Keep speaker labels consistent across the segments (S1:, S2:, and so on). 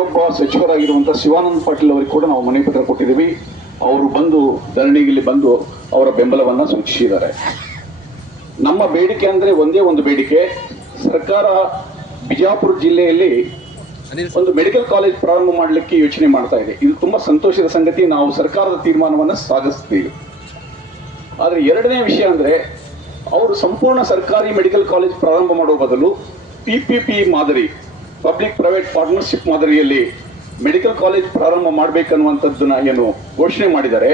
S1: ಇನ್ನೊಬ್ಬ ಸಚಿವರಾಗಿರುವಂತಹ ಶಿವಾನಂದ ಪಾಟೀಲ್ ಅವರಿಗೆ ಕೂಡ ನಾವು ಮನವಿ ಪತ್ರ ಕೊಟ್ಟಿದ್ದೀವಿ. ಅವರು ಬಂದು ಧರಣಿಗೆ ಬಂದು ಅವರ ಬೆಂಬಲವನ್ನ ಸೂಚಿಸಿದ್ದಾರೆ. ನಮ್ಮ ಬೇಡಿಕೆ ಅಂದ್ರೆ ಒಂದೇ ಒಂದು ಬೇಡಿಕೆ ಸರ್ಕಾರ ಬಿಜಾಪುರ ಜಿಲ್ಲೆಯಲ್ಲಿ ಒಂದು ಮೆಡಿಕಲ್ ಕಾಲೇಜ್ ಪ್ರಾರಂಭ ಮಾಡಲಿಕ್ಕೆ ಯೋಚನೆ ಮಾಡ್ತಾ ಇದೆ. ಇದು ತುಂಬಾ ಸಂತೋಷದ ಸಂಗತಿ ನಾವು ಸರ್ಕಾರದ ತೀರ್ಮಾನವನ್ನು ಸ್ವಾಗತಿಸ್ತೀವಿ ಆದ್ರೆ ಎರಡನೇ ವಿಷಯ ಅಂದ್ರೆ ಅವರು ಸಂಪೂರ್ಣ ಸರ್ಕಾರಿ ಮೆಡಿಕಲ್ ಕಾಲೇಜ್ ಪ್ರಾರಂಭ ಮಾಡುವ ಬದಲು ಪಿಪಿಪಿ ಮಾದರಿ ಪಬ್ಲಿಕ್ ಪ್ರೈವೇಟ್ ಪಾರ್ಟ್ನರ್ಶಿಪ್ ಮಾದರಿಯಲ್ಲಿ ಮೆಡಿಕಲ್ ಕಾಲೇಜ್ ಪ್ರಾರಂಭ ಮಾಡಬೇಕನ್ನುವಂಥದ್ದನ್ನ ಏನು ಘೋಷಣೆ ಮಾಡಿದ್ದಾರೆ.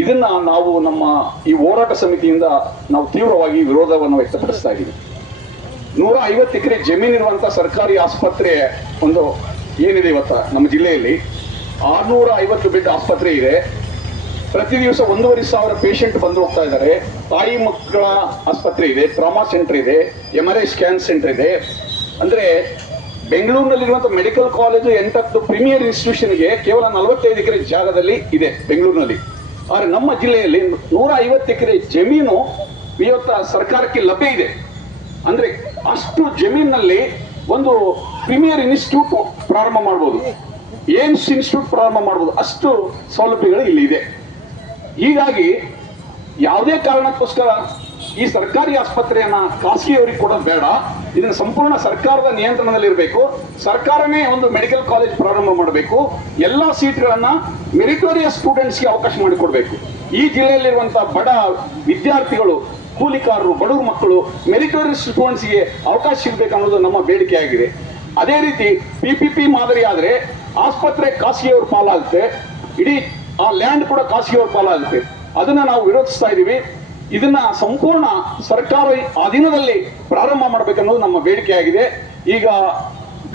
S1: ಇದನ್ನ ನಾವು ನಮ್ಮ ಈ ಹೋರಾಟ ಸಮಿತಿಯಿಂದ ನಾವು ತೀವ್ರವಾಗಿ ವಿರೋಧವನ್ನು ವ್ಯಕ್ತಪಡಿಸ್ತಾ ಇದ್ದೀವಿ. ನೂರ ಐವತ್ತು ಎಕರೆ ಜಮೀನಿರುವಂಥ ಸರ್ಕಾರಿ ಆಸ್ಪತ್ರೆ ಒಂದು ಏನಿದೆ ಇವತ್ತ ನಮ್ಮ ಜಿಲ್ಲೆಯಲ್ಲಿ? ಆರ್ನೂರ ಐವತ್ತು ಬೆಡ್ ಆಸ್ಪತ್ರೆ ಇದೆ. ಪ್ರತಿ ದಿವಸ ಒಂದೂವರೆ ಸಾವಿರ ಪೇಷಂಟ್ ಬಂದು ಹೋಗ್ತಾ ಇದ್ದಾರೆ. ತಾಯಿ ಮಕ್ಕಳ ಆಸ್ಪತ್ರೆ ಇದೆ, ಟ್ರಾಮಾ ಸೆಂಟರ್ ಇದೆ M R I scan centre ಇದೆ. ಅಂದ್ರೆ ಬೆಂಗಳೂರಿನಲ್ಲಿರುವಂತ ಮೆಡಿಕಲ್ ಕಾಲೇಜು ಎಂಟತ್ತು ಪ್ರೀಮಿಯರ್ ಇನ್ಸ್ಟಿಟ್ಯೂಷನ್ಗೆ ಕೇವಲ ನಲವತ್ತೈದು ಎಕರೆ ಜಾಗದಲ್ಲಿ ಇದೆ ಬೆಂಗಳೂರಿನಲ್ಲಿ. ಆದರೆ ನಮ್ಮ ಜಿಲ್ಲೆಯಲ್ಲಿ ನೂರ ಐವತ್ತು ಎಕರೆ ಜಮೀನು ಇವತ್ತ ಸರ್ಕಾರಕ್ಕೆ ಲಭ್ಯ ಇದೆ. ಅಂದ್ರೆ ಅಷ್ಟು ಜಮೀನಿನಲ್ಲಿ ಒಂದು ಪ್ರೀಮಿಯರ್ ಇನ್ಸ್ಟಿಟ್ಯೂಟ್ ಪ್ರಾರಂಭ ಮಾಡಬಹುದು ಏಮ್ಸ್ ಇನ್ಸ್ಟಿಟ್ಯೂಟ್ ಪ್ರಾರಂಭ ಮಾಡಬಹುದು ಅಷ್ಟು ಸೌಲಭ್ಯಗಳು ಇಲ್ಲಿ ಇದೆ. ಹೀಗಾಗಿ ಯಾವುದೇ ಕಾರಣಕ್ಕೋಸ್ಕರ ಈ ಸರ್ಕಾರಿ ಆಸ್ಪತ್ರೆಯನ್ನ ಖಾಸಗಿಯವರಿಗೆ ಕೊಡೋದು ಬೇಡ. ಇದನ್ನ ಸಂಪೂರ್ಣ ಸರ್ಕಾರದ ನಿಯಂತ್ರಣದಲ್ಲಿರಬೇಕು. ಸರ್ಕಾರನೇ ಒಂದು ಮೆಡಿಕಲ್ ಕಾಲೇಜ್ ಪ್ರಾರಂಭ ಮಾಡಬೇಕು. ಎಲ್ಲಾ ಸೀಟ್ಗಳನ್ನ ಮೆರಿಟೋರಿಯಸ್ ಸ್ಟೂಡೆಂಟ್ಸ್ಗೆ ಅವಕಾಶ ಮಾಡಿಕೊಡ್ಬೇಕು. ಈ ಜಿಲ್ಲೆಯಲ್ಲಿರುವಂತಹ ಬಡ ವಿದ್ಯಾರ್ಥಿಗಳು, ಕೂಲಿಕಾರರು, ಬಡವರು ಮಕ್ಕಳು ಮೆರಿಟೋರಿಯಸ್ ಸ್ಟೂಡೆಂಟ್ಸ್ಗೆ ಅವಕಾಶ ಸಿಗಬೇಕು ಅನ್ನೋದು ನಮ್ಮ ಬೇಡಿಕೆಯಾಗಿದೆ ಅದೇ ರೀತಿ ಪಿಪಿಪಿ ಮಾದರಿ ಆದ್ರೆ ಆಸ್ಪತ್ರೆ ಖಾಸಗಿಯವ್ರ ಪಾಲಾಗುತ್ತೆ. ಇಡೀ ಆ ಲ್ಯಾಂಡ್ ಕೂಡ ಖಾಸಗಿಯವ್ರ ಪಾಲಾಗುತ್ತೆ. ಅದನ್ನ ನಾವು ವಿರೋಧಿಸ್ತಾ ಇದ್ದೀವಿ ಇದನ್ನ ಸಂಪೂರ್ಣ ಸರ್ಕಾರ ಅಧೀನದಲ್ಲಿ ಪ್ರಾರಂಭ ಮಾಡಬೇಕನ್ನೋದು ನಮ್ಮ ಬೇಡಿಕೆಯಾಗಿದೆ. ಈಗ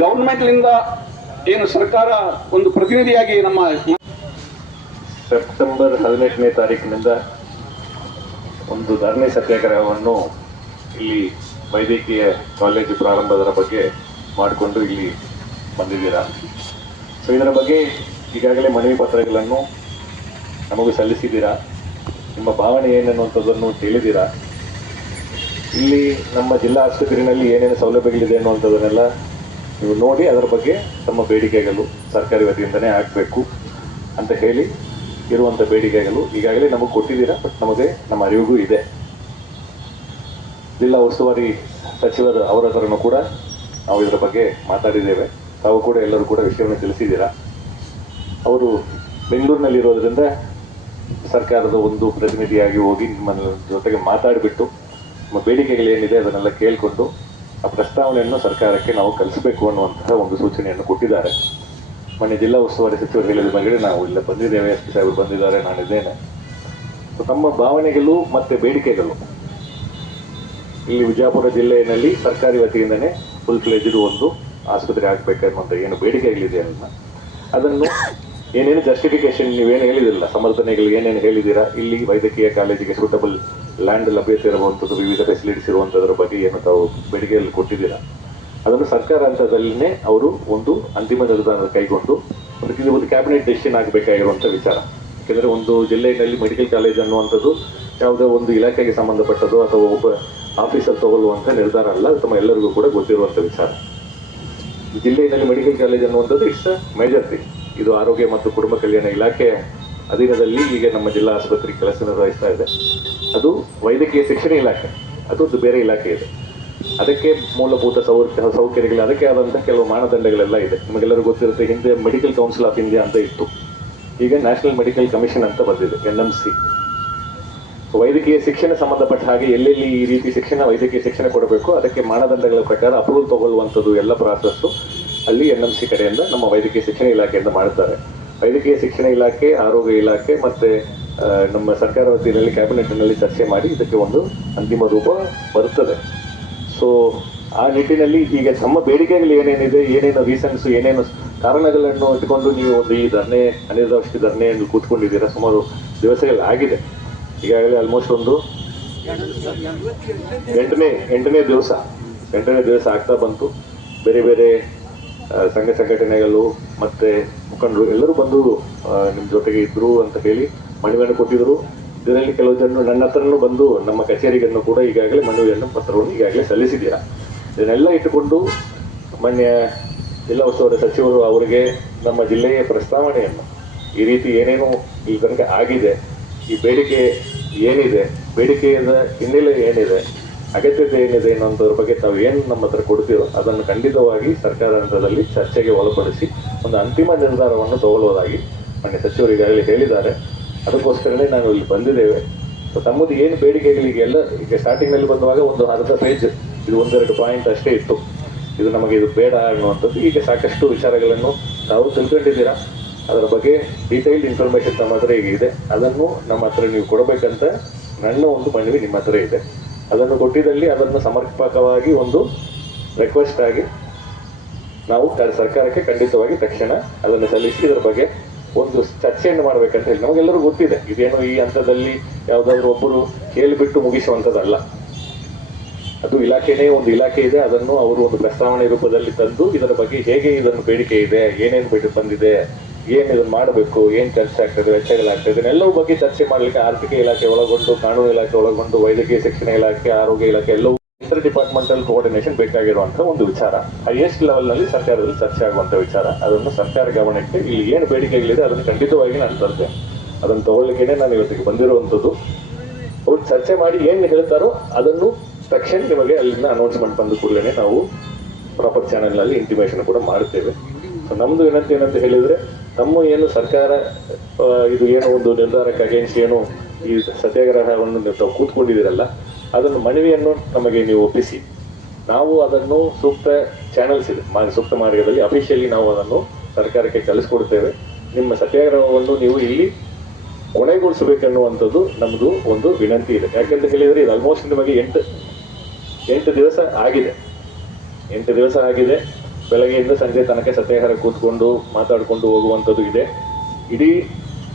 S1: ಗವರ್ಮೆಂಟ್ಲಿಂದ ಏನು ಸರ್ಕಾರ ಒಂದು ಪ್ರತಿನಿಧಿಯಾಗಿ ನಮ್ಮ
S2: ಸೆಪ್ಟೆಂಬರ್ ಹದಿನೆಂಟನೇ ತಾರೀಕಿನಿಂದ ಒಂದು ಧರಣಿ ಸತ್ಯಾಗ್ರಹವನ್ನು ಇಲ್ಲಿ ವೈದ್ಯಕೀಯ ಕಾಲೇಜು ಪ್ರಾರಂಭದರ ಬಗ್ಗೆ ಮಾಡಿಕೊಂಡು ಇಲ್ಲಿ ಬಂದಿದ್ದೀರಾ? ಸೊ ಇದರ ಬಗ್ಗೆ ಈಗಾಗಲೇ ಮನವಿ ಪತ್ರಗಳನ್ನು ನಮಗೂ ಸಲ್ಲಿಸಿದ್ದೀರಾ? ನಿಮ್ಮ ಭಾವನೆ ಏನೆನ್ನುವಂಥದ್ದನ್ನು ತಿಳಿದಿರಾ? ಇಲ್ಲಿ ನಮ್ಮ ಜಿಲ್ಲಾ ಆಸ್ಪತ್ರೆಯಲ್ಲಿ ಏನೇನು ಸೌಲಭ್ಯಗಳಿದೆ ಅನ್ನುವಂಥದ್ದನ್ನೆಲ್ಲ ನೀವು ನೋಡಿ ಅದರ ಬಗ್ಗೆ ತಮ್ಮ ಬೇಡಿಕೆಗಳು ಸರ್ಕಾರಿ ವತಿಯಿಂದನೇ ಆಗಬೇಕು ಅಂತ ಹೇಳಿ ಇರುವಂಥ ಬೇಡಿಕೆಗಳು ಈಗಾಗಲೇ ನಮಗೆ ಕೊಟ್ಟಿದ್ದೀರಾ, ಬಟ್ ನಮಗೆ ನಮ್ಮ ಅರಿವಿಗೂ ಇದೆ. ಜಿಲ್ಲಾ ಉಸ್ತುವಾರಿ ಸಚಿವರು ಅವರ ಹತ್ರನೂ ಕೂಡ ನಾವು ಇದರ ಬಗ್ಗೆ ಮಾತಾಡಿದ್ದೇವೆ. ತಾವು ಕೂಡ ಎಲ್ಲರೂ ಕೂಡ ವಿಷಯವನ್ನು ತಿಳಿಸಿದ್ದೀರಾ? ಅವರು ಬೆಂಗಳೂರಿನಲ್ಲಿರೋದ್ರಿಂದ ಸರ್ಕಾರದ ಒಂದು ಪ್ರತಿನಿಧಿಯಾಗಿ ಹೋಗಿ ನಿಮ್ಮ ಜೊತೆಗೆ ಮಾತಾಡಿಬಿಟ್ಟು ನಮ್ಮ ಬೇಡಿಕೆಗಳೇನಿದೆ ಅದನ್ನೆಲ್ಲ ಕೇಳಿಕೊಂಡು ಆ ಪ್ರಸ್ತಾವನೆಯನ್ನು ಸರ್ಕಾರಕ್ಕೆ ನಾವು ಕಲಿಸಬೇಕು ಅನ್ನುವಂತಹ ಒಂದು ಸೂಚನೆಯನ್ನು ಕೊಟ್ಟಿದ್ದಾರೆ. ಮೊನ್ನೆ ಜಿಲ್ಲಾ ಉಸ್ತುವಾರಿ ಸಚಿವರು ಹೇಳಿದ ಬಗ್ಗೆ ನಾವು ಇಲ್ಲ ಬಂದಿದ್ದೇವೆ. ಎಸ್ ಪಿ ಸಾಹೇಬರು ಬಂದಿದ್ದಾರೆ ನಾನಿದ್ದೇನೆ ಸೊ ತಮ್ಮ ಭಾವನೆಗಳು ಮತ್ತೆ ಬೇಡಿಕೆಗಳು. ಇಲ್ಲಿ ವಿಜಯಪುರ ಜಿಲ್ಲೆಯಲ್ಲಿ ಸರ್ಕಾರಿ ವತಿಯಿಂದನೇ ಫುಲ್ ಫ್ಲೆಜ್ಡ್ ಒಂದು ಆಸ್ಪತ್ರೆ ಆಗ್ಬೇಕನ್ನುವಂಥ ಏನು ಬೇಡಿಕೆಗಳಿದೆ ಅಲ್ಲ ಅದನ್ನು ಏನೇನು ಜಸ್ಟಿಫಿಕೇಶನ್ ನೀವೇನು ಹೇಳಿದಿಲ್ಲ ಸಮರ್ಥನೆಗಳು ಏನೇನು ಹೇಳಿದ್ದೀರಾ? ಇಲ್ಲಿ ವೈದ್ಯಕೀಯ ಕಾಲೇಜಿಗೆ ಸೂಟಬಲ್ ಲ್ಯಾಂಡ್ ಲಭ್ಯತೆ ಇರುವಂಥದ್ದು, ವಿವಿಧ ಫೆಸಿಲಿಟೀಸ್ ಇರುವಂಥದ್ರ ಬಗ್ಗೆ ಏನು ತಾವು ಬೇಡಿಕೆಯಲ್ಲಿ ಕೊಟ್ಟಿದ್ದೀರಾ? ಅದನ್ನು ಸರ್ಕಾರ ಹಂತದಲ್ಲೇ ಅವರು ಒಂದು ಅಂತಿಮ ನಿರ್ಧಾರ ಕೈಗೊಂಡು ಅದಕ್ಕೆ ಒಂದು ಕ್ಯಾಬಿನೆಟ್ ಡಿಸಿಷನ್ ಆಗಬೇಕಾಗಿರುವಂಥ ವಿಚಾರ. ಯಾಕೆಂದರೆ ಒಂದು ಜಿಲ್ಲೆಯಲ್ಲಿ ಮೆಡಿಕಲ್ ಕಾಲೇಜ್ ಅನ್ನುವಂಥದ್ದು ಯಾವುದೇ ಒಂದು ಇಲಾಖೆಗೆ ಸಂಬಂಧಪಟ್ಟದ್ದು ಅಥವಾ ಒಬ್ಬ ಆಫೀಸರ್ ತಗೊಳ್ಳುವಂಥ ನಿರ್ಧಾರ ಅಲ್ಲ ತಮ್ಮ ಎಲ್ಲರಿಗೂ ಕೂಡ ಗೊತ್ತಿರುವಂಥ ವಿಚಾರ. ಜಿಲ್ಲೆಯಲ್ಲಿ ಮೆಡಿಕಲ್ ಕಾಲೇಜ್ ಅನ್ನುವಂಥದ್ದು ಇಟ್ಸ್ ಅ ಮೇಜರ್ ಥಿಂಗ್ ಇದು ಆರೋಗ್ಯ ಮತ್ತು ಕುಟುಂಬ ಕಲ್ಯಾಣ ಇಲಾಖೆ ಅಧೀನದಲ್ಲಿ ಈಗ ನಮ್ಮ ಜಿಲ್ಲಾ ಆಸ್ಪತ್ರೆ ಕೆಲಸ ನಿರ್ವಹಿಸ್ತಾ ಇದೆ. ಅದು ವೈದ್ಯಕೀಯ ಶಿಕ್ಷಣ ಇಲಾಖೆ, ಅದೊಂದು ಬೇರೆ ಇಲಾಖೆ ಇದೆ. ಅದಕ್ಕೆ ಮೂಲಭೂತ ಸೌಕರ್ಯ ಸೌಕರ್ಯಗಳು ಅದಕ್ಕೆ ಆದಂಥ ಕೆಲವು ಮಾನದಂಡಗಳೆಲ್ಲ ಇದೆ. ನಿಮಗೆಲ್ಲರಿಗೂ ಗೊತ್ತಿರುತ್ತೆ, ಹಿಂದೆ ಮೆಡಿಕಲ್ ಕೌನ್ಸಿಲ್ ಆಫ್ ಇಂಡಿಯಾ ಅಂತ ಇತ್ತು. ಈಗ ನ್ಯಾಷನಲ್ ಮೆಡಿಕಲ್ ಕಮಿಷನ್ ಅಂತ ಬಂದಿದೆ ಎನ್ ಎಂ ಸಿ ವೈದ್ಯಕೀಯ ಶಿಕ್ಷಣ ಸಂಬಂಧಪಟ್ಟ ಹಾಗೆ ಎಲ್ಲೆಲ್ಲಿ ಈ ರೀತಿ ಶಿಕ್ಷಣ, ವೈದ್ಯಕೀಯ ಶಿಕ್ಷಣ ಕೊಡಬೇಕು, ಅದಕ್ಕೆ ಮಾನದಂಡಗಳ ಪ್ರಕಾರ ಅಪ್ರೂವಲ್ ತಗೊಳ್ಳುವಂಥದ್ದು ಎಲ್ಲ ಪ್ರಾಸೆಸ್ಸು ಅಲ್ಲಿ ಎನ್ ಎಂ ಸಿ ಕಡೆಯಿಂದ ನಮ್ಮ ವೈದ್ಯಕೀಯ ಶಿಕ್ಷಣ ಇಲಾಖೆಯಿಂದ ಮಾಡ್ತಾರೆ. ವೈದ್ಯಕೀಯ ಶಿಕ್ಷಣ ಇಲಾಖೆ, ಆರೋಗ್ಯ ಇಲಾಖೆ ಮತ್ತೆ ನಮ್ಮ ಸರ್ಕಾರ ವತಿಯಲ್ಲಿ ಕ್ಯಾಬಿನೆಟ್ನಲ್ಲಿ ಚರ್ಚೆ ಮಾಡಿ ಇದಕ್ಕೆ ಒಂದು ಅಂತಿಮ ರೂಪ ಬರುತ್ತದೆ. ಸೊ ಆ ನಿಟ್ಟಿನಲ್ಲಿ ಈಗ ನಮ್ಮ ಬೇಡಿಕೆಗಳು ಏನೇನಿದೆ, ಏನೇನು ರೀಸನ್ಸ್ ಏನೇನು ಕಾರಣಗಳನ್ನು ಇಟ್ಕೊಂಡು ನೀವು ಒಂದು ಈ ಧರಣೆ ಅನಿರ್ದಿಷ್ಟ ಧರಣೆಯನ್ನು ಕೂತ್ಕೊಂಡಿದ್ದೀರಾ? ಸುಮಾರು ದಿವಸಗಳಾಗಿದೆ ಈಗಾಗಲೇ ಆಲ್ಮೋಸ್ಟ್ ಒಂದು ಎಂಟನೇ ಎಂಟನೇ ದಿವಸ ಎಂಟನೇ ದಿವಸ ಆಗ್ತಾ ಬಂತು. ಬೇರೆ ಬೇರೆ ಸಂಘ ಸಂಘಟನೆಗಳು ಮತ್ತೆ ಮುಖಂಡರು ಎಲ್ಲರೂ ಬಂದು ನಿಮ್ಮ ಜೊತೆಗೆ ಇದ್ರು ಅಂತ ಹೇಳಿ ಮನವಿಯನ್ನು ಕೊಟ್ಟಿದ್ರು. ಇದರಲ್ಲಿ ಕೆಲವು ಜನರು ನನ್ನ ಹತ್ರನೂ ಬಂದು ನಮ್ಮ ಕಚೇರಿಗಳನ್ನು ಕೂಡ ಈಗಾಗಲೇ ಮನವಿಯನ್ನು ಪತ್ರವನ್ನು ಈಗಾಗಲೇ ಸಲ್ಲಿಸಿದ್ದೀರಾ? ಇದನ್ನೆಲ್ಲ ಇಟ್ಟುಕೊಂಡು ಮಾನ್ಯ ಜಿಲ್ಲಾ ಉಸ್ತುವಾರಿ ಸಚಿವರು ಅವರಿಗೆ ನಮ್ಮ ಜಿಲ್ಲೆಯ ಪ್ರಸ್ತಾವನೆಯನ್ನು ಈ ರೀತಿ ಏನೇನು ಈ ತನಕ ಆಗಿದೆ, ಈ ಬೇಡಿಕೆ ಏನಿದೆ ಬೇಡಿಕೆಯ ಹಿನ್ನೆಲೆ ಏನಿದೆ ಅಗತ್ಯತೆ ಏನಿದೆ ಅನ್ನೋದ್ರ ಬಗ್ಗೆ ತಾವು ಏನು ನಮ್ಮ ಹತ್ರ ಕೊಡ್ತೀರೋ ಅದನ್ನು ಖಂಡಿತವಾಗಿ ಸರ್ಕಾರ ಹಂತದಲ್ಲಿ ಚರ್ಚೆಗೆ ಒಳಪಡಿಸಿ ಒಂದು ಅಂತಿಮ ನಿರ್ಧಾರವನ್ನು ತಗೊಳ್ಳುವುದಾಗಿ ಮಾನ್ಯ ಸಚಿವರು ಈಗಾಗಲೇ ಹೇಳಿದ್ದಾರೆ. ಅದಕ್ಕೋಸ್ಕರನೇ ನಾವು ಇಲ್ಲಿ ಬಂದಿದ್ದೇವೆ. ಸೊ ತಮ್ಮದು ಏನು ಬೇಡಿಕೆಗಳಿಗೆಲ್ಲ ಈಗ ಸ್ಟಾರ್ಟಿಂಗ್ನಲ್ಲಿ ಬಂದಾಗ ಒಂದು ಅರ್ಧ ಪೇಜ್ ಇದು ಒಂದೆರಡು ಪಾಯಿಂಟ್ ಅಷ್ಟೇ ಇತ್ತು. ಇದು ನಮಗೆ ಇದು ಬೇಡ ಅನ್ನುವಂಥದ್ದು. ಈಗ ಸಾಕಷ್ಟು ವಿಚಾರಗಳನ್ನು ತಾವು ತಿಳ್ಕೊಂಡಿದ್ದೀರಾ? ಅದರ ಬಗ್ಗೆ ಡೀಟೈಲ್ಡ್ ಇನ್ಫಾರ್ಮೇಷನ್ ತಮ್ಮ ಹತ್ರ ಈಗ ಇದೆ. ಅದನ್ನು ನಮ್ಮ ಹತ್ರ ನೀವು ಕೊಡಬೇಕಂತ ನನ್ನ ಒಂದು ಮನವಿ ನಿಮ್ಮ ಹತ್ರ ಇದೆ. ಅದನ್ನು ಕೊಟ್ಟಿದ್ದಲ್ಲಿ ಅದನ್ನು ಸಮರ್ಪಕವಾಗಿ ಒಂದು ರಿಕ್ವೆಸ್ಟ್ ಆಗಿ ನಾವು ಸರ್ಕಾರಕ್ಕೆ ಖಂಡಿತವಾಗಿ ತಕ್ಷಣ ಅದನ್ನು ಸಲ್ಲಿಸಿ ಇದರ ಬಗ್ಗೆ ಒಂದು ಚರ್ಚೆಯನ್ನು ಮಾಡ್ಬೇಕಂತ ಹೇಳಿ ನಮಗೆಲ್ಲರೂ ಗೊತ್ತಿದೆ. ಇದೇನು ಈ ಹಂತದಲ್ಲಿ ಯಾವುದಾದ್ರೂ ಒಬ್ಬರು ಹೇಳಿಬಿಟ್ಟು ಮುಗಿಸುವಂಥದ್ದಲ್ಲ. ಅದು ಇಲಾಖೆನೇ ಒಂದು ಇಲಾಖೆ ಇದೆ, ಅದನ್ನು ಅವರು ಒಂದು ಪ್ರಸ್ತಾವನೆ ರೂಪದಲ್ಲಿ ತಂದು ಇದರ ಬಗ್ಗೆ ಹೇಗೆ ಇದನ್ನು ಬೇಡಿಕೆ ಇದೆ, ಏನೇನು ಬೇಡಿಕೆ ಬಂದಿದೆ ಏನ್ ಮಾಡಬೇಕು, ಏನ್ ಚರ್ಚೆ ಆಗ್ತದೆ ವೆಚ್ಚಗಳಾಗ್ತದೆ ಇದನ್ನೆಲ್ಲವೂ ಬಗ್ಗೆ ಚರ್ಚೆ ಮಾಡಲಿಕ್ಕೆ ಆರ್ಥಿಕ ಇಲಾಖೆ ಒಳಗೊಂಡು, ಕಾನೂನು ಇಲಾಖೆ ಒಳಗೊಂಡು, ವೈದ್ಯಕೀಯ ಶಿಕ್ಷಣ ಇಲಾಖೆ, ಆರೋಗ್ಯ ಇಲಾಖೆ, ಎಲ್ಲವೂ ಇಂಟರ್ ಡಿಪಾರ್ಟ್ಮೆಂಟಲ್ ಕೋಆರ್ಡಿನೇಷನ್ ಬೇಕಾಗಿರುವಂತಹ ಒಂದು ವಿಚಾರ. ಹೈಯೆಸ್ಟ್ ಲೆವೆಲ್ನಲ್ಲಿ ಸರ್ಕಾರದಲ್ಲಿ ಚರ್ಚೆ ಆಗುವಂತಹ ವಿಚಾರ. ಅದನ್ನು ಸರ್ಕಾರ ಗಮನಕ್ಕೆ ಇಲ್ಲಿ ಏನು ಬೇಡಿಕೆಗಳಿದೆ ಅದನ್ನು ಖಂಡಿತವಾಗಿ ನಾನು ತರ್ತೇನೆ ಅದನ್ನು ತಗೊಳ್ಳಿಕ್ಕೆ ನಾನು ಇವತ್ತಿಗೆ ಬಂದಿರುವಂಥದ್ದು. ಅವ್ರು ಚರ್ಚೆ ಮಾಡಿ ಏನ್ ಹೇಳ್ತಾರೋ ಅದನ್ನು ತಕ್ಷಣ ನಿಮಗೆ ಅಲ್ಲಿಂದ ಅನೌನ್ಸ್ಮೆಂಟ್ ಬಂದ ಕೂಡಲೇ ನಾವು ಪ್ರಾಪರ್ ಚಾನೆಲ್ನಲ್ಲಿ ಇಂಟಿಮೇಷನ್ ಕೂಡ ಮಾಡುತ್ತೇವೆ ನಮ್ದು ವಿನಂತಿ ಏನಂತ ಹೇಳಿದ್ರೆ, ನಮ್ಮ ಏನು ಸರ್ಕಾರ ಇದು ಏನೋ ಒಂದು ನಿರ್ಧಾರಕ್ಕೆ ಅಗೇನ್ಸ್ಟ್ ಏನು ಈ ಸತ್ಯಾಗ್ರಹವನ್ನು ನೀವು ಕೂತ್ಕೊಂಡಿದ್ದೀರಲ್ಲ, ಅದನ್ನು ಮನವಿಯನ್ನು ನಮಗೆ ನೀವು ಒಪ್ಪಿಸಿ. ನಾವು ಅದನ್ನು ಸೂಕ್ತ ಚಾನೆಲ್ಸ್ ಇದೆ ಸೂಕ್ತ ಮಾರ್ಗದಲ್ಲಿ ಅಫಿಷಿಯಲಿ ನಾವು ಅದನ್ನು ಸರ್ಕಾರಕ್ಕೆ ಕಲಿಸ್ಕೊಡ್ತೇವೆ. ನಿಮ್ಮ ಸತ್ಯಾಗ್ರಹವನ್ನು ನೀವು ಇಲ್ಲಿ ಕೊನೆಗೊಳಿಸಬೇಕನ್ನುವಂಥದ್ದು ನಮ್ಮದು ಒಂದು ವಿನಂತಿ ಇದೆ. ಯಾಕೆಂತ ಹೇಳಿದರೆ, ಇದು ಆಲ್ಮೋಸ್ಟ್ ನಿಮಗೆ ಎಂಟು ಎಂಟು ದಿವಸ ಆಗಿದೆ. ಎಂಟು ದಿವಸ ಆಗಿದೆ. ಬೆಳಗ್ಗೆಯಿಂದ ಸಂಜೆ ತನಕ ಸತ್ಯಾಗ್ರಹ ಕೂತ್ಕೊಂಡು ಮಾತಾಡಿಕೊಂಡು ಹೋಗುವಂಥದ್ದು ಇದೆ. ಇಡೀ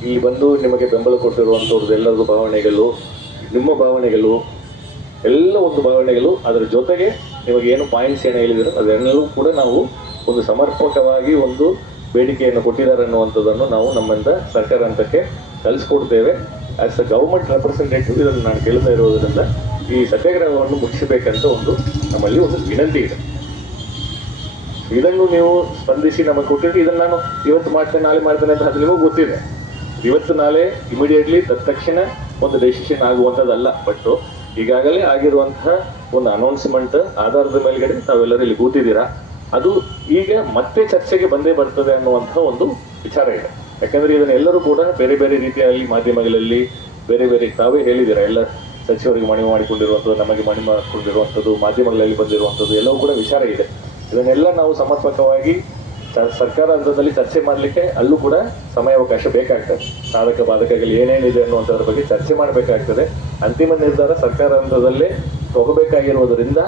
S2: ಇಲ್ಲಿ ಬಂದು ನಿಮಗೆ ಬೆಂಬಲ ಕೊಟ್ಟಿರುವಂಥವ್ರದ್ದು ಭಾವನೆಗಳು, ನಿಮ್ಮ ಭಾವನೆಗಳು, ಎಲ್ಲ ಒಂದು ಭಾವನೆಗಳು, ಅದರ ಜೊತೆಗೆ ನಿಮಗೆ ಏನು ಪಾಯಿಂಟ್ಸ್ ಏನು ಹೇಳಿದಿರೋ, ಅದೆಲ್ಲವೂ ಕೂಡ ನಾವು ಒಂದು ಸಮರ್ಪಕವಾಗಿ ಒಂದು ಬೇಡಿಕೆಯನ್ನು ಕೊಟ್ಟಿದ್ದಾರೆ ಅನ್ನುವಂಥದ್ದನ್ನು ನಾವು ನಮ್ಮಿಂದ ಸರ್ಕಾರ ಹಂತಕ್ಕೆ ಕಲಿಸ್ಕೊಡ್ತೇವೆ. ಆಸ್ ಅ ಗೌರ್ಮೆಂಟ್ ರೆಪ್ರೆಸೆಂಟೇಟಿವ್ ಇದನ್ನು ನಾನು ಕೇಳ್ತಾ ಇರೋದರಿಂದ ಈ ಸತ್ಯಾಗ್ರಹವನ್ನು ಮುಗಿಸಬೇಕಂತ ಒಂದು ನಮ್ಮಲ್ಲಿ ಒಂದು ವಿನಂತಿ ಇದೆ. ಇದನ್ನು ನೀವು ಸ್ಪಂದಿಸಿ ನಮಗೆ ಕೊಟ್ಟಿರ್ತೀವಿ ಇದನ್ನು ನಾನು ಇವತ್ತು ಮಾಡ್ತೇನೆ, ನಾಳೆ ಮಾಡ್ತೇನೆ ಅಂತ ಅದು ನಿಮಗೂ ಗೊತ್ತಿದೆ. ಇವತ್ತು ನಾಳೆ ಇಮಿಡಿಯೇಟ್ಲಿ ತಕ್ಷಣ ಒಂದು ಡೆಸಿಷನ್ ಆಗುವಂಥದ್ದಲ್ಲ. ಬಟ್ ಈಗಾಗಲೇ ಆಗಿರುವಂತಹ ಒಂದು ಅನೌನ್ಸ್ಮೆಂಟ್ ಆಧಾರದ ಮೇಲ್ಗಡೆ ತಾವೆಲ್ಲರೂ ಇಲ್ಲಿ ಕೂತಿದ್ದೀರಾ? ಅದು ಈಗ ಮತ್ತೆ ಚರ್ಚೆಗೆ ಬಂದೇ ಬರ್ತದೆ ಅನ್ನುವಂತಹ ಒಂದು ವಿಚಾರ ಇದೆ. ಯಾಕಂದ್ರೆ ಇದನ್ನ ಎಲ್ಲರೂ ಕೂಡ ಬೇರೆ ಬೇರೆ ರೀತಿಯಲ್ಲಿ ಮಾಧ್ಯಮಗಳಲ್ಲಿ ಬೇರೆ ಬೇರೆ ತಾವೇ ಹೇಳಿದ್ದೀರಾ? ಎಲ್ಲ ಸಚಿವರಿಗೆ ಮನವಿ ಮಾಡಿಕೊಂಡಿರುವಂಥದ್ದು, ನಮಗೆ ಮನವಿ ಮಾಡಿಕೊಂಡಿರುವಂಥದ್ದು, ಮಾಧ್ಯಮಗಳಲ್ಲಿ ಬಂದಿರುವಂಥದ್ದು ಎಲ್ಲವೂ ಕೂಡ ವಿಚಾರ ಇದೆ. ಇದನ್ನೆಲ್ಲ ನಾವು ಸಮರ್ಪಕವಾಗಿ ಸರ್ಕಾರ ಹಂತದಲ್ಲಿ ಚರ್ಚೆ ಮಾಡಲಿಕ್ಕೆ ಅಲ್ಲೂ ಕೂಡ ಸಮಯಾವಕಾಶ ಬೇಕಾಗ್ತದೆ. ಸಾಧಕ ಬಾಧಕಗಳು ಏನೇನಿದೆ ಅನ್ನುವಂಥದ್ರ ಬಗ್ಗೆ ಚರ್ಚೆ ಮಾಡಬೇಕಾಗ್ತದೆ. ಅಂತಿಮ ನಿರ್ಧಾರ ಸರ್ಕಾರ ಹಂತದಲ್ಲೇ ತಗೋಬೇಕಾಗಿರುವುದರಿಂದ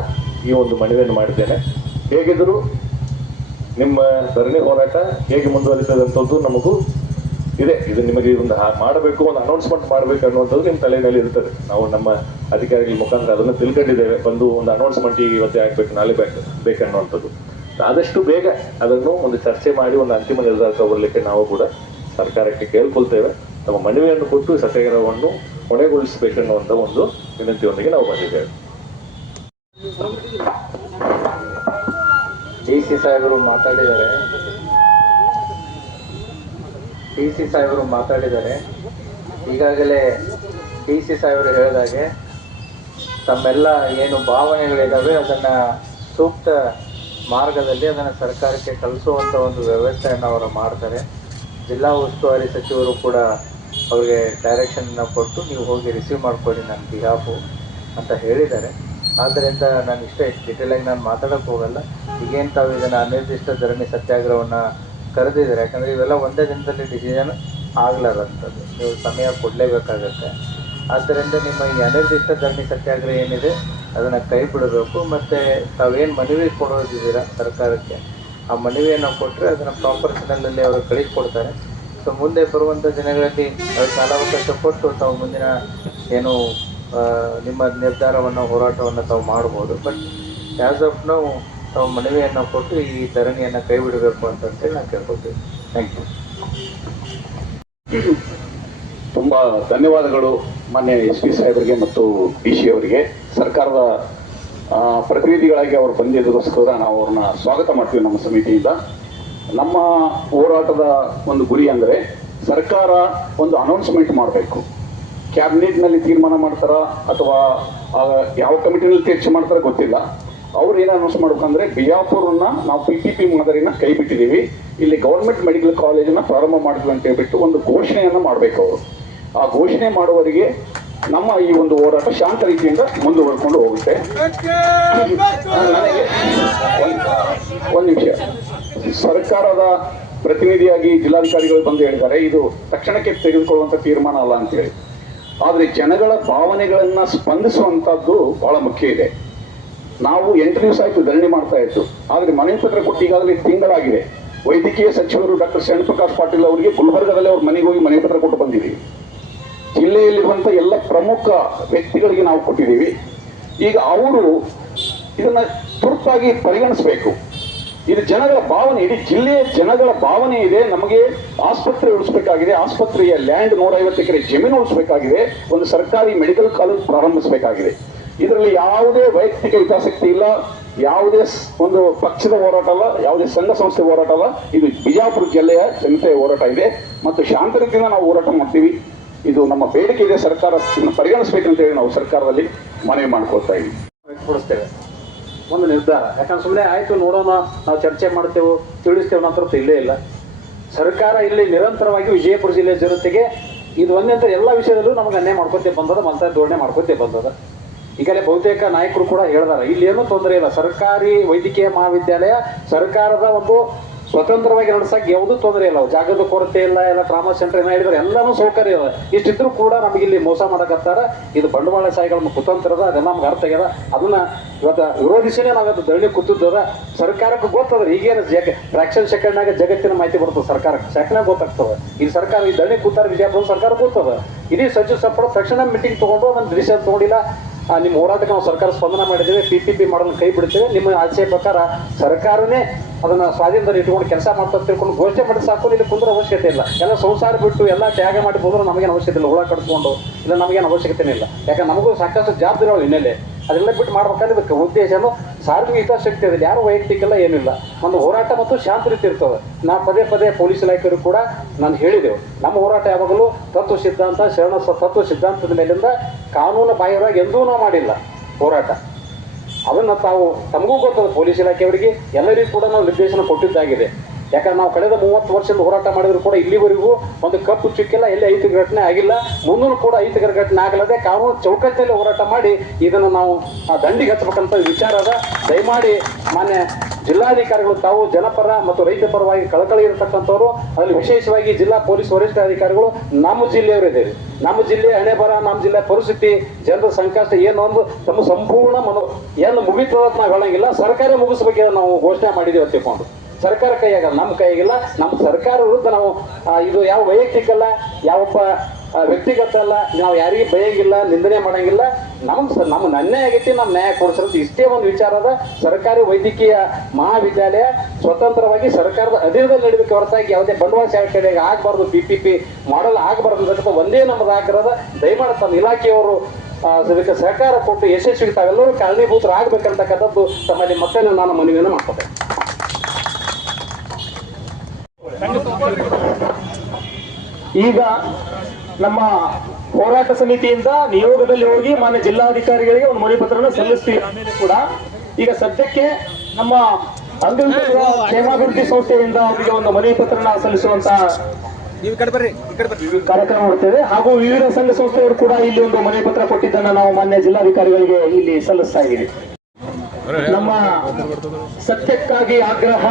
S2: ಈ ಒಂದು ಮನವಿಯನ್ನು ಮಾಡಿದ್ದೇನೆ. ಹೇಗಿದ್ದರೂ ನಿಮ್ಮ ಧರಣಿ ಹೋರಾಟ ಹೇಗೆ ಮುಂದುವರಿಸದಂಥದ್ದು ನಮಗೂ ಇದೆ. ಇದು ನಿಮಗೆ ಒಂದು ಮಾಡಬೇಕು, ಒಂದು ಅನೌನ್ಸ್ಮೆಂಟ್ ಮಾಡಬೇಕು ಅನ್ನುವಂಥದ್ದು ನಿಮ್ಮ ತಲೆಯಲ್ಲಿ ಇರ್ತದೆ. ನಾವು ನಮ್ಮ ಅಧಿಕಾರಿಗಳ ಮುಖಾಂತರ ಅದನ್ನು ತಿಳ್ಕೊಂಡಿದ್ದೇವೆ. ಬಂದು ಒಂದು ಅನೌನ್ಸ್ಮೆಂಟ್ ಈಗ ಇವತ್ತೇ ಆಗ್ಬೇಕು, ನಾಳೆ ಬೇಕು ಬೇಕನ್ನುವಂಥದ್ದು ಆದಷ್ಟು ಬೇಗ ಅದನ್ನು ಒಂದು ಚರ್ಚೆ ಮಾಡಿ, ಒಂದು ಅಂತಿಮ ನಿರ್ಧಾರ ತಗೊಳ್ಳಿಕ್ಕೆ ನಾವು ಕೂಡ ಸರ್ಕಾರಕ್ಕೆ ಕೇಳ್ಕೊಳ್ತೇವೆ. ನಮ್ಮ ಮನವಿಯನ್ನು ಕೊಟ್ಟು ಸತ್ಯಾಗ್ರಹವನ್ನು ಕೊನೆಗೊಳಿಸಬೇಕನ್ನುವಂಥ ಒಂದು ವಿನಂತಿಯೊಂದಿಗೆ ನಾವು ಬಂದಿದ್ದೇವೆ.
S3: ಡಿ ಸಿ ಸಾಹೇಬರು ಮಾತಾಡಿದ್ದಾರೆ. ಡಿ ಸಿ ಸಾಹೇಬರು ಮಾತಾಡಿದ್ದಾರೆ. ಈಗಾಗಲೇ ಡಿ ಸಿ ಸಾಹೇಬರು ಹೇಳಿದಾಗೆ ತಮ್ಮೆಲ್ಲ ಏನು ಭಾವನೆಗಳಿದ್ದಾವೆ ಅದನ್ನು ಸೂಕ್ತ ಮಾರ್ಗದಲ್ಲಿ ಅದನ್ನು ಸರ್ಕಾರಕ್ಕೆ ಕಳಿಸುವಂಥ ಒಂದು ವ್ಯವಸ್ಥೆಯನ್ನು ಅವರು ಮಾಡ್ತಾರೆ. ಜಿಲ್ಲಾ ಉಸ್ತುವಾರಿ ಸಚಿವರು ಕೂಡ ಅವರಿಗೆ ಡೈರೆಕ್ಷನ್ನ ಕೊಟ್ಟು ನೀವು ಹೋಗಿ ರಿಸೀವ್ ಮಾಡ್ಕೊಳ್ಳಿ ನನ್ನ ಬಿಹಾಫು ಅಂತ ಹೇಳಿದ್ದಾರೆ. ಆದ್ದರಿಂದ ನಾನು ಇಷ್ಟೇ ಡೀಟೇಲಾಗಿ ನಾನು ಮಾತಾಡೋಕ್ಕೆ ಹೋಗಲ್ಲ. ಈಗೇನು ತಾವು ಇದನ್ನು ಅನಿರ್ದಿಷ್ಟ ಧರಣಿ ಸತ್ಯಾಗ್ರಹವನ್ನು ಕರೆದಿದ್ದಾರೆ. ಯಾಕಂದರೆ ಇವೆಲ್ಲ ಒಂದೇ ದಿನದಲ್ಲಿ ಡಿಸಿಷನ್ ಆಗ್ಲಾರಂಥದ್ದು ನೀವು ಸಮಯ ಕೊಡಲೇಬೇಕಾಗತ್ತೆ. ಆದ್ದರಿಂದ ನಿಮ್ಮ ಈ ಅನಿರ್ದಿಷ್ಟ ಧರಣಿ ಸತ್ಯಾಗ್ರಹ ಏನಿದೆ, ಅದನ್ನು ಕೈ ಬಿಡಬೇಕು ಮತ್ತು ತಾವೇನು ಮನವಿ ಕೊಡೋದಿದ್ದೀರಾ ಸರ್ಕಾರಕ್ಕೆ, ಆ ಮನವಿಯನ್ನು ಕೊಟ್ಟರೆ ಅದನ್ನು ಪ್ರಾಪರ್ ಚಾನಲಲ್ಲಿ ಅವರು ಕಳಿಸ್ಕೊಡ್ತಾರೆ ಸೊ ಮುಂದೆ ಬರುವಂಥ ದಿನಗಳಲ್ಲಿ ಕಾಲಾವಕಾಶ ಕೊಟ್ಟು ತಾವು ಮುಂದಿನ ಏನು ನಿಮ್ಮ ನಿರ್ಧಾರವನ್ನು, ಹೋರಾಟವನ್ನು ತಾವು ಮಾಡ್ಬೋದು. ಬಟ್ ಆ್ಯಸ್ ಆಫ್ ನಾವು ತಾವು ಮನವಿಯನ್ನು ಕೊಟ್ಟು ಈ ಧರಣಿಯನ್ನು ಕೈ ಬಿಡಬೇಕು ಹೇಳಿ ನಾನು ಕೇಳ್ಕೊತೀವಿ ಥ್ಯಾಂಕ್ ಯು
S1: ತುಂಬಾ ಧನ್ಯವಾದಗಳು ಮಾನ್ಯ ಎಸ್ ಪಿ ಸಾಹೇಬರಿಗೆ ಮತ್ತು ಡಿ ಸಿ ಅವರಿಗೆ. ಸರ್ಕಾರದ ಪ್ರತಿನಿಧಿಗಳಾಗಿ ಅವರು ಬಂದಿದ್ದಕ್ಕೋಸ್ಕರ ನಾವು ಅವ್ರನ್ನ ಸ್ವಾಗತ ಮಾಡ್ತೀವಿ ನಮ್ಮ ಸಮಿತಿಯಿಂದ. ನಮ್ಮ ಹೋರಾಟದ ಒಂದು ಗುರಿ ಅಂದರೆ ಸರ್ಕಾರ ಒಂದು ಅನೌನ್ಸ್ಮೆಂಟ್ ಮಾಡಬೇಕು. ಕ್ಯಾಬಿನೆಟ್ನಲ್ಲಿ ತೀರ್ಮಾನ ಮಾಡ್ತಾರ ಅಥವಾ ಯಾವ ಕಮಿಟಿನಲ್ಲಿ ಚರ್ಚೆ ಮಾಡ್ತಾರ ಗೊತ್ತಿಲ್ಲ. ಅವ್ರು ಏನು ಅನೌನ್ಸ್ ಮಾಡ್ಬೇಕಂದ್ರೆ ಬಿಜಾಪುರನ್ನ ನಾವು ಪಿ ಪಿ ಪಿ ಮಾದರಿನ ಕೈ ಬಿಟ್ಟಿದೀವಿ ಇಲ್ಲಿ ಗೌರ್ಮೆಂಟ್ ಮೆಡಿಕಲ್ ಕಾಲೇಜನ್ನ ಪ್ರಾರಂಭ ಮಾಡಿದ್ವಿ ಅಂತ ಹೇಳ್ಬಿಟ್ಟು ಒಂದು ಘೋಷಣೆಯನ್ನ ಮಾಡಬೇಕು ಅವರು. ಆ ಘೋಷಣೆ ಮಾಡುವವರಿಗೆ ನಮ್ಮ ಈ ಒಂದು ಹೋರಾಟ ಶಾಂತ ರೀತಿಯಿಂದ ಮುಂದುವರ್ಕೊಂಡು ಹೋಗುತ್ತೆ. ಒಂದ್ ನಿಮಿಷ. ಸರ್ಕಾರದ ಪ್ರತಿನಿಧಿಯಾಗಿ ಜಿಲ್ಲಾಧಿಕಾರಿಗಳು ಬಂದು ಹೇಳಿದ್ದಾರೆ, ಇದು ತಕ್ಷಣಕ್ಕೆ ತೆಗೆದುಕೊಳ್ಳುವಂತ ತೀರ್ಮಾನ ಅಲ್ಲ ಅಂತ ಹೇಳಿ. ಆದ್ರೆ ಜನಗಳ ಭಾವನೆಗಳನ್ನ ಸ್ಪಂದಿಸುವಂತದ್ದು ಬಹಳ ಮುಖ್ಯ ಇದೆ. ನಾವು ಎಂಟು ದಿವಸ ಆಯ್ತು ಧರಣಿ ಮಾಡ್ತಾ ಇತ್ತು ಆದರೆ ಮನೆ ಪತ್ರ ಕೊಟ್ಟು ಈಗಾಗಲೇ ತಿಂಗಳಾಗಿದೆ. ವೈದ್ಯಕೀಯ ಸಚಿವರು ಡಾಕ್ಟರ್ ಶರಣಪ್ರಕಾಶ್ ಪಾಟೀಲ್ ಅವರಿಗೆ ಗುಲ್ಬರ್ಗದಲ್ಲಿ ಅವ್ರ ಮನೆಗೆ ಹೋಗಿ ಮನೆ ಪತ್ರ ಕೊಟ್ಟು ಬಂದಿದ್ದೀವಿ ಜಿಲ್ಲೆಯಲ್ಲಿರುವಂಥ ಎಲ್ಲ ಪ್ರಮುಖ ವ್ಯಕ್ತಿಗಳಿಗೆ ನಾವು ಕೊಟ್ಟಿದ್ದೀವಿ. ಈಗ ಅವರು ಇದನ್ನ ತುರ್ತಾಗಿ ಪರಿಗಣಿಸಬೇಕು. ಇದು ಜನಗಳ ಭಾವನೆ, ಇಡೀ ಜಿಲ್ಲೆಯ ಜನಗಳ ಭಾವನೆ ಇದೆ. ನಮಗೆ ಆಸ್ಪತ್ರೆ ಉಳಿಸಬೇಕಾಗಿದೆ. ಆಸ್ಪತ್ರೆಯ ಲ್ಯಾಂಡ್ ನೂರೈವತ್ತು ಎಕರೆ ಜಮೀನು ಉಳಿಸಬೇಕಾಗಿದೆ. ಒಂದು ಸರ್ಕಾರಿ ಮೆಡಿಕಲ್ ಕಾಲೇಜ್ ಪ್ರಾರಂಭಿಸಬೇಕಾಗಿದೆ. ಇದರಲ್ಲಿ ಯಾವುದೇ ವೈಯಕ್ತಿಕ ಹಿತಾಸಕ್ತಿ ಇಲ್ಲ, ಯಾವುದೇ ಒಂದು ಪಕ್ಷದ ಹೋರಾಟ ಅಲ್ಲ, ಯಾವುದೇ ಸಂಘ ಸಂಸ್ಥೆ ಹೋರಾಟ ಅಲ್ಲ. ಇದು ಬಿಜಾಪುರ ಜಿಲ್ಲೆಯ ಜನತೆಯ ಹೋರಾಟ ಇದೆ. ಮತ್ತು ಶಾಂತ ರೀತಿಯಿಂದ ನಾವು ಹೋರಾಟ ಮಾಡ್ತೀವಿ. ಇದು ನಮ್ಮ ಬೇಡಿಕೆ ಇದೆ. ಸರ್ಕಾರ ಪರಿಗಣಿಸಬೇಕಂತ ಹೇಳಿ ನಾವು ಸರ್ಕಾರದಲ್ಲಿ ಮನವಿ ಮಾಡ್ಕೊಳ್ತಾ ಇದ್ದೀವಿ.
S4: ಒಂದು ನಿರ್ಧಾರ. ಯಾಕಂದ್ರೆ ಸುಮ್ಮನೆ ಆಯ್ತು, ನೋಡೋಣ, ನಾವು ಚರ್ಚೆ ಮಾಡ್ತೇವೆ, ತಿಳಿಸ್ತೇವೆ ನಂತರ ಇಲ್ಲೇ ಇಲ್ಲ. ಸರ್ಕಾರ ಇಲ್ಲಿ ನಿರಂತರವಾಗಿ ವಿಜಯಪುರ ಜಿಲ್ಲೆ ಜನತೆಗೆ ಇದು ಒಂದೇ ಅಂತ ಎಲ್ಲ ವಿಷಯದಲ್ಲೂ ನಮಗೆ ಅನ್ಯಾಯ ಮಾಡ್ಕೊತೇ ಬಂದದ ಮಂತ್ರ ಧೋರಣೆ ಮಾಡ್ಕೊತೇ ಬಂದದ. ಈಗಲೇ ಬಹುತೇಕ ನಾಯಕರು ಕೂಡ ಹೇಳಿದಾರೆ, ಇಲ್ಲಿ ಏನೂ ತೊಂದರೆ ಇಲ್ಲ. ಸರ್ಕಾರಿ ವೈದ್ಯಕೀಯ ಮಹಾವಿದ್ಯಾಲಯ, ಸರ್ಕಾರದ ಒಂದು ಸ್ವತಂತ್ರವಾಗಿ ನಡೆಸಕ್ಕೆ ಯಾವುದೂ ತೊಂದರೆ ಇಲ್ಲ. ಜಾಗದ ಕೊರತೆ ಇಲ್ಲ, ಎಲ್ಲ ಟ್ರಾಮಾ ಸೆಂಟರ್ ಏನೋ ಹೇಳಿದ್ರೆ, ಎಲ್ಲಾನು ಸೌಕರ್ಯ ಇದೆ. ಇಷ್ಟಿದ್ರು ಕೂಡ ನಮಗೆ ಇಲ್ಲಿ ಮೋಸ ಮಾಡಕತ್ತಾರ. ಇದು ಬಂಡವಾಳ ಶಾಹಿಗಳ ಕುತಂತ್ರದ ಅದನ್ನ ನಮ್ಗೆ ಅರ್ಥ ಆಗ್ಯದ. ಅದನ್ನ ಇವತ್ತು ವಿರೋಧಿಸಿನೇ ನಾವತ್ತು ಧರಣಿ ಕೂತದ ಸರ್ಕಾರಕ್ಕೆ ಗೊತ್ತದ, ಈಗೇನು ಜಗ ಫ್ರಾಕ್ಷನ್ ಸೆಕೆಂಡ್ನಾಗ ಜಗತ್ತಿನ ಮಾಹಿತಿ ಬರ್ತದೆ ಸರ್ಕಾರಕ್ಕೆ. ಸೆಕೆಂಡ್ ಗೊತ್ತಾಗ್ತದೆ. ಇಲ್ಲಿ ಸರ್ಕಾರ ಈ ಧರಣಿ ಕೂತಾರ ವಿಜಯಪುರ ಸರ್ಕಾರ ಗೊತ್ತದ. ಇಡೀ ಸಚಿವ ಸಂಪುಟ ತಕ್ಷಣ ಮೀಟಿಂಗ್ ತಗೊಂಡು ಒಂದು ಡಿಸಿಷನ್ ತಗೊಂಡಿಲ್ಲ. ನಿಮ್ಮ ಹೋರಾಟಕ್ಕೆ ನಾವು ಸರ್ಕಾರ ಸ್ಪಂದನ ಮಾಡಿದ್ದೇವೆ ಪಿ ಪಿ ಪಿ ಮಾಡೋದನ್ನು ಕೈ ಬಿಡ್ತೇವೆ. ನಿಮ್ಮ ಆಶಯ ಪ್ರಕಾರ ಸರ್ಕಾರನೇ ಅದನ್ನ ಸ್ವಾಧೀನದಲ್ಲಿ ಇಟ್ಕೊಂಡು ಕೆಲಸ ಮಾಡ್ತಾ ತಿಳ್ಕೊಂಡು ಘೋಷಣೆ ಮಾಡಿ ಸಾಕು, ಇಲ್ಲಿ ಕುಂದ್ರ ಅವಶ್ಯಕತೆ ಇಲ್ಲ. ಎಲ್ಲ ಸಂಸಾರ ಬಿಟ್ಟು ಎಲ್ಲ ತ್ಯಾಗ ಮಾಡಿ ಹೋದ್ರೆ ನಮಗೇನು ಅವಶ್ಯಕತೆ ಇಲ್ಲ, ಹುಳ ಕಟ್ಕೊಂಡು ಇಲ್ಲ ನಮಗೇನು ಅವಶ್ಯಕತೆ ಇಲ್ಲ. ಯಾಕಂದ್ರೆ ನಮಗೂ ಸಾಕಷ್ಟು ಜವಾಬ್ದಾರಿಗಳು ಹಿನ್ನೆಲೆ. ಅದೆಲ್ಲ ಬಿಟ್ಟು ಮಾಡ್ಬೇಕಾದ್ರೆ ಇದಕ್ಕೆ ಉದ್ದೇಶನು ಸಾರ್ವಜನಿಕ ಹಿತಾಸಕ್ತಿ ಅದಲ್ಲ ಯಾರು ವೈಯಕ್ತಿಕ ಅಲ್ಲ ಏನಿಲ್ಲ. ಒಂದು ಹೋರಾಟ ಮತ್ತು ಶಾಂತ ರೀತಿ ಇರ್ತದೆ. ನಾ ಪದೇ ಪದೇ ಪೊಲೀಸ್ ಇಲಾಖೆಯವರು ಕೂಡ ನಾನು ಹೇಳಿದೆವು. ನಮ್ಮ ಹೋರಾಟ ಯಾವಾಗಲೂ ತತ್ವ ಸಿದ್ಧಾಂತ, ಶರಣ ತತ್ವ ಸಿದ್ಧಾಂತದ ಮೇಲಿಂದ ಕಾನೂನು ಬಾಹಿರವಾಗಿ ಎಂದೂ ನಾವು ಮಾಡಿಲ್ಲ ಹೋರಾಟ. ಅದನ್ನು ತಾವು ತಮಗೂ ಗೊತ್ತದ ಪೊಲೀಸ್ ಇಲಾಖೆಯವರಿಗೆ ಎಲ್ಲರಿಗೂ ಕೂಡ ನಾವು ನಿರ್ದೇಶನ ಕೊಟ್ಟಿದ್ದಾಗಿದೆ. ಯಾಕಂದ್ರೆ ನಾವು ಕಳೆದ ಮೂವತ್ತು ವರ್ಷದ ಹೋರಾಟ ಮಾಡಿದ್ರು ಕೂಡ ಇಲ್ಲಿವರೆಗೂ ಒಂದು ಕಪ್ಪು ಚುಕ್ಕಿಲ್ಲ ಎಲ್ಲಿ ಐದು ಘಟನೆ ಆಗಿಲ್ಲ ಮುಂದೂ ಕೂಡ ಐದು ಘಟನೆ ಆಗಲ್ಲದೆ ಕಾನೂನು ಚೌಕಟ್ಟಿನಲ್ಲಿ ಹೋರಾಟ ಮಾಡಿ ಇದನ್ನು ನಾವು ಆ ದಂಡಿಗೆ ಹಚ್ಚಬೇಕಂತ ವಿಚಾರ ಅದ. ದಯಮಾಡಿ ಮಾನ್ಯ ಜಿಲ್ಲಾಧಿಕಾರಿಗಳು ತಾವು ಜನಪರ ಮತ್ತು ರೈತ ಪರವಾಗಿ ಕಳಕಳಿ ಇರತಕ್ಕಂಥವ್ರು, ಅಲ್ಲಿ ವಿಶೇಷವಾಗಿ ಜಿಲ್ಲಾ ಪೊಲೀಸ್ ವರಿಷ್ಠಾಧಿಕಾರಿಗಳು ನಮ್ಮ ಜಿಲ್ಲೆಯವರಿದ್ದೀರಿ ನಮ್ಮ ಜಿಲ್ಲೆ ಹಣೆ ಬರ ನಮ್ಮ ಜಿಲ್ಲೆ ಪರಿಸ್ಥಿತಿ, ಜನರ ಸಂಕಷ್ಟ ಏನು ಒಂದು ತಮ್ಮ ಸಂಪೂರ್ಣ ಮನೋ ಏನು ಮುಗಿತದ ನಾವು ಹೇಳಂಗಿಲ್ಲ. ಸರ್ಕಾರ ಮುಗಿಸ್ಬೇಕೆ ನಾವು ಘೋಷಣೆ ಮಾಡಿದ್ದೀವಿ ತಿಳ್ಕೊಂಡು. ಸರ್ಕಾರ ಕೈಯಾಗಲ್ಲ ನಮ್ಮ ಕೈಯಾಗಿಲ್ಲ. ನಮ್ಮ ಸರ್ಕಾರ ವಿರುದ್ಧ ನಾವು ಇದು ಯಾವ ವೈಯಕ್ತಿಕ ಅಲ್ಲ ಯಾವೊಬ್ಬ ವ್ಯಕ್ತಿಗತ ಅಲ್ಲ ನಾವು ಯಾರಿಗೂ ಬೈಯಂಗಿಲ್ಲ ನಿಂದನೆ ಮಾಡಂಗಿಲ್ಲ. ನಮ್ಮ ಸ- ನಮ್ಮ ನನ್ನೇ ಆಗೈತಿ ನಮ್ಮ ನ್ಯಾಯ ಕೊಡಿಸಿರೋದು ಇಷ್ಟೇ ಒಂದು ವಿಚಾರದ ಸರ್ಕಾರಿ ವೈದ್ಯಕೀಯ ಮಹಾವಿದ್ಯಾಲಯ ಸ್ವತಂತ್ರವಾಗಿ ಸರ್ಕಾರದ ಅಧೀನದಲ್ಲಿ ನಡೀಬೇಕು ಹೊರತಾಗಿ ಯಾವುದೇ ಬಂಡವಾಳ ಶಾಖೆಗೆ ಆಗಬಾರ್ದು ಪಿ ಪಿ ಪಿ ಮಾಡಲ್ ಆಗಬಾರ್ದು ಅಂತಕ್ಕಂಥ ಒಂದೇ ನಮ್ಮದು ಹಾಕಿರೋದ ದಯಮಾಡಿ ತಮ್ಮ ಇಲಾಖೆಯವರು ಆ, ಇದಕ್ಕೆ ಸಹಕಾರ ಕೊಟ್ಟು ಯಶಸ್ವಿ ತಾವೆಲ್ಲರೂ ಕಾರಣೀಭೂತರಾಗಬೇಕಂತಕ್ಕಂಥದ್ದು ತಮ್ಮಲ್ಲಿ ಮತ್ತೆ ನಾನು ಮನವಿಯನ್ನು ಮಾಡ್ಕೊತೇನೆ.
S5: ಈಗ ನಮ್ಮ ಹೋರಾಟ ಸಮಿತಿಯಿಂದ ನಿಯೋಗದಲ್ಲಿ ಹೋಗಿ ಮಾನ್ಯ ಜಿಲ್ಲಾಧಿಕಾರಿಗಳಿಗೆ ಒಂದು ಮನವಿ ಪತ್ರನ ಸಲ್ಲಿಸ್ತೀವಿ ಕೂಡ ಈಗ ಸದ್ಯಕ್ಕೆ ನಮ್ಮ ಅಂಗವಿಕಲರ ಕ್ಷೇಮಾಭಿವೃದ್ಧಿ ಸಂಸ್ಥೆಯಿಂದ ಅವರಿಗೆ ಒಂದು ಮನವಿ ಪತ್ರನ ಸಲ್ಲಿಸುವಂತ ಕಾರ್ಯಕ್ರಮ ಮಾಡ್ತೇವೆ. ಹಾಗೂ ವಿವಿಧ ಸಂಘ ಸಂಸ್ಥೆಯವರು ಕೂಡ ಇಲ್ಲಿ ಒಂದು ಮನವಿ ಪತ್ರ ಕೊಟ್ಟಿದ್ದನ್ನ ನಾವು ಮಾನ್ಯ ಜಿಲ್ಲಾಧಿಕಾರಿಗಳಿಗೆ ಇಲ್ಲಿ ಸಲ್ಲಿಸ್ತಾ ಇದ್ದೀವಿ. ನಮ್ಮ ಸತ್ಯಕ್ಕಾಗಿ ಆಗ್ರಹ.